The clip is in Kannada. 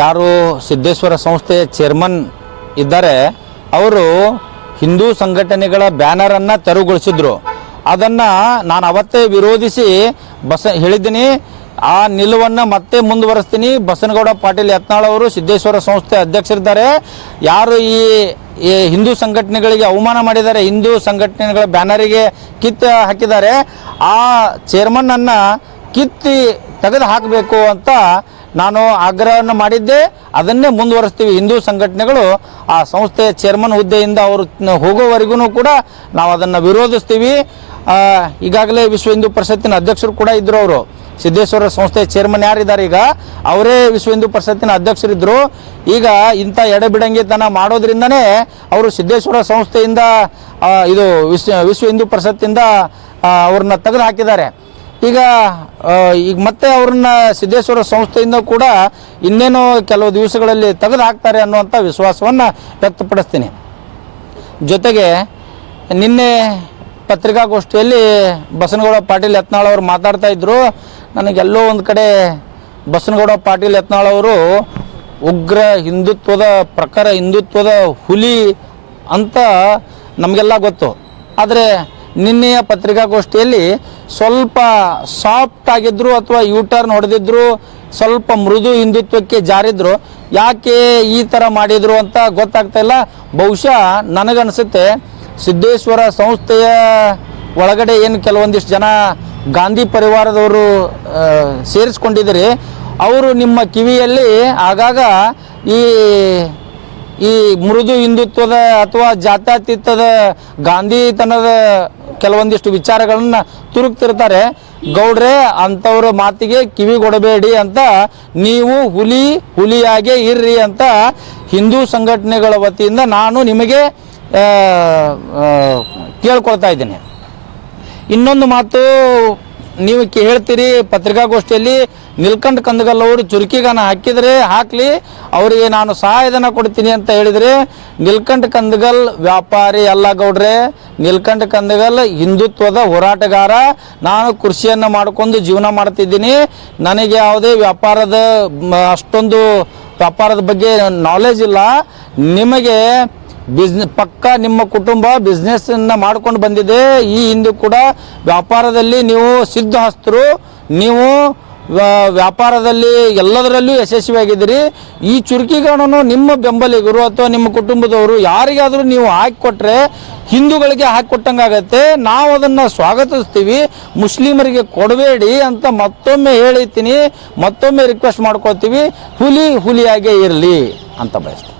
ಯಾರು ಸಿದ್ದೇಶ್ವರ ಸಂಸ್ಥೆಯ ಚೇರ್ಮನ್ ಇದ್ದಾರೆ, ಅವರು ಹಿಂದೂ ಸಂಘಟನೆಗಳ ಬ್ಯಾನರನ್ನು ತೆರವುಗೊಳಿಸಿದ್ರು. ಅದನ್ನು ನಾನು ಅವತ್ತೇ ವಿರೋಧಿಸಿ ಬಸ, ಹೇಳಿದ್ದೀನಿ. ಆ ನಿಲುವನ್ನು ಮತ್ತೆ ಮುಂದುವರಿಸ್ತೀನಿ. ಬಸನಗೌಡ ಪಾಟೀಲ್ ಯತ್ನಾಳ್ ಅವರು ಸಿದ್ದೇಶ್ವರ ಸಂಸ್ಥೆ ಅಧ್ಯಕ್ಷರಿದ್ದಾರೆ. ಯಾರು ಈ ಹಿಂದೂ ಸಂಘಟನೆಗಳಿಗೆ ಅವಮಾನ ಮಾಡಿದ್ದಾರೆ, ಹಿಂದೂ ಸಂಘಟನೆಗಳ ಬ್ಯಾನರಿಗೆ ಕಿತ್ತು ಹಾಕಿದ್ದಾರೆ, ಆ ಚೇರ್ಮನ್ನನ್ನು ಕಿತ್ತಿ ತೆಗೆದು ಹಾಕಬೇಕು ಅಂತ ನಾನು ಆಗ್ರಹವನ್ನು ಮಾಡಿದ್ದೆ. ಅದನ್ನೇ ಮುಂದುವರಿಸ್ತೀವಿ. ಹಿಂದೂ ಸಂಘಟನೆಗಳು ಆ ಸಂಸ್ಥೆಯ ಚೇರ್ಮನ್ ಹುದ್ದೆಯಿಂದ ಅವರು ಹೋಗೋವರೆಗೂ ಕೂಡ ನಾವು ಅದನ್ನು ವಿರೋಧಿಸ್ತೀವಿ. ಈಗಾಗಲೇ ವಿಶ್ವ ಹಿಂದೂ ಪರಿಷತ್ತಿನ ಅಧ್ಯಕ್ಷರು ಕೂಡ ಇದ್ದರು ಅವರು. ಸಿದ್ದೇಶ್ವರ ಸಂಸ್ಥೆಯ ಚೇರ್ಮನ್ ಯಾರಿದ್ದಾರೆ ಈಗ? ಅವರೇ ವಿಶ್ವ ಹಿಂದೂ ಪರಿಷತ್ತಿನ ಅಧ್ಯಕ್ಷರಿದ್ದರು ಈಗ ಇಂಥ ಎಡಬಿಡಂಗಿತನ ಮಾಡೋದ್ರಿಂದನೇ ಅವರು ಸಿದ್ದೇಶ್ವರ ಸಂಸ್ಥೆಯಿಂದ ಇದು ವಿಶ್ವ ವಿಶ್ವ ಹಿಂದೂ ಪರಿಷತ್ತಿಂದ ಅವ್ರನ್ನ ತೆಗೆದು ಹಾಕಿದ್ದಾರೆ. ಈಗ ಈಗ ಮತ್ತೆ ಅವ್ರನ್ನ ಸಿದ್ದೇಶ್ವರ ಸಂಸ್ಥೆಯಿಂದ ಕೂಡ ಇನ್ನೇನು ಕೆಲವು ದಿವಸಗಳಲ್ಲಿ ತೆಗೆದು ಹಾಕ್ತಾರೆ ಅನ್ನುವಂಥ ವಿಶ್ವಾಸವನ್ನು ವ್ಯಕ್ತಪಡಿಸ್ತೀನಿ. ಜೊತೆಗೆ ನಿನ್ನೆ ಪತ್ರಿಕಾಗೋಷ್ಠಿಯಲ್ಲಿ ಬಸನಗೌಡ ಪಾಟೀಲ್ ಯತ್ನಾಳ್ ಅವರು ಮಾತಾಡ್ತಾ ಇದ್ರು. ನನಗೆಲ್ಲೋ ಒಂದು ಕಡೆ ಬಸನಗೌಡ ಪಾಟೀಲ್ ಯತ್ನಾಳ್ ಅವರು ಉಗ್ರ ಹಿಂದುತ್ವದ ಪ್ರಕಾರ ಹಿಂದುತ್ವದ ಹುಲಿ ಅಂತ ನಮಗೆಲ್ಲ ಗೊತ್ತು. ಆದರೆ ನಿನ್ನೆಯ ಪತ್ರಿಕಾಗೋಷ್ಠಿಯಲ್ಲಿ ಸ್ವಲ್ಪ ಸಾಫ್ಟ್ ಆಗಿದ್ರು ಅಥವಾ ಯೂ ಟರ್ನ್ ಹೊಡೆದಿದ್ರು, ಸ್ವಲ್ಪ ಮೃದು ಹಿಂದುತ್ವಕ್ಕೆ ಜಾರಿದ್ರು, ಯಾಕೆ ಈ ಥರ ಮಾಡಿದ್ರು ಅಂತ ಗೊತ್ತಾಗ್ತಾ ಇಲ್ಲ. ಬಹುಶಃ ನನಗನ್ಸುತ್ತೆ ಸಿದ್ದೇಶ್ವರ ಸಂಸ್ಥೆಯ ಒಳಗಡೆ ಏನು ಕೆಲವೊಂದಿಷ್ಟು ಜನ ಗಾಂಧಿ ಪರಿವಾರದವರು ಸೇರಿಸ್ಕೊಂಡಿದ್ರಿ ಸೇರಿಸ್ಕೊಂಡಿದ್ದೀರಿ. ಅವರು ನಿಮ್ಮ ಕಿವಿಯಲ್ಲಿ ಆಗಾಗ ಈ ಈ ಮೃದು ಹಿಂದುತ್ವದ ಅಥವಾ ಜಾತ್ಯತೀತದ ಗಾಂಧಿತನದ ಕೆಲವೊಂದಿಷ್ಟು ವಿಚಾರಗಳನ್ನ ತುರುಕ್ತಿರ್ತಾರೆ. ಗೌಡ್ರೆ, ಅಂಥವ್ರ ಮಾತಿಗೆ ಕಿವಿಗೊಡಬೇಡಿ ಅಂತ ನೀವು ಹುಲಿ ಹುಲಿಯಾಗೆ ಇರ್ರಿ ಅಂತ ಹಿಂದೂ ಸಂಘಟನೆಗಳ ವತಿಯಿಂದ ನಾನು ನಿಮಗೆ ಕೇಳ್ಕೊಳ್ತಾ ಇದ್ದೀನಿ. ಇನ್ನೊಂದು ಮಾತು ನೀವು ಹೇಳ್ತೀರಿ ಪತ್ರಿಕಾಗೋಷ್ಠಿಯಲ್ಲಿ ನಿಲ್ಕಂಠ ಕಂದಗಲ್ ಅವರು ಚುರುಕಿಗಾನ ಹಾಕಿದ್ರೆ ಹಾಕಲಿ, ಅವರಿಗೆ ನಾನು ಸಹಾಯಧನ ಕೊಡ್ತೀನಿ ಅಂತ ಹೇಳಿದ್ರೆ ನಿಲ್ಕಂಠ ಕಂದಗಲ್ ವ್ಯಾಪಾರಿ ಅಲ್ಲ ಗೌಡ್ರೆ. ನಿಲ್ಕಂಠ ಕಂದಗಲ್ ಹಿಂದುತ್ವದ ಹೋರಾಟಗಾರ. ನಾನು ಕೃಷಿಯನ್ನು ಮಾಡಿಕೊಂಡು ಜೀವನ ಮಾಡ್ತಿದ್ದೀನಿ. ನನಗೆ ಯಾವುದೇ ವ್ಯಾಪಾರದ ಅಷ್ಟೊಂದು ವ್ಯಾಪಾರದ ಬಗ್ಗೆ ನಾಲೆಜ್ ಇಲ್ಲ. ನಿಮಗೆ ಬಿಸ್ನೆ ಪಕ್ಕ ನಿಮ್ಮ ಕುಟುಂಬ ಬಿಸ್ನೆಸ್ಸನ್ನು ಮಾಡ್ಕೊಂಡು ಬಂದಿದೆ. ಈ ಹಿಂದೆ ಕೂಡ ವ್ಯಾಪಾರದಲ್ಲಿ ನೀವು ಸಿದ್ಧಹಸ್ತರು. ನೀವು ವ್ಯಾಪಾರದಲ್ಲಿ ಎಲ್ಲದರಲ್ಲೂ ಯಶಸ್ವಿಯಾಗಿದ್ದೀರಿ. ಈ ಚುರುಕಿಗಳನ್ನು ನಿಮ್ಮ ಬೆಂಬಲಿಗರು ಅಥವಾ ನಿಮ್ಮ ಕುಟುಂಬದವರು ಯಾರಿಗಾದರೂ ನೀವು ಹಾಕಿಕೊಟ್ರೆ ಹಿಂದೂಗಳಿಗೆ ಹಾಕಿಕೊಟ್ಟಂಗಾಗತ್ತೆ. ನಾವು ಅದನ್ನು ಸ್ವಾಗತಿಸ್ತೀವಿ. ಮುಸ್ಲಿಮರಿಗೆ ಕೊಡಬೇಡಿ ಅಂತ ಮತ್ತೊಮ್ಮೆ ಹೇಳಿತೀನಿ ಮತ್ತೊಮ್ಮೆ ರಿಕ್ವೆಸ್ಟ್ ಮಾಡ್ಕೋತೀವಿ ಹುಲಿ ಹುಲಿಯಾಗೇ ಇರಲಿ ಅಂತ ಬಯಸ್ತೀನಿ.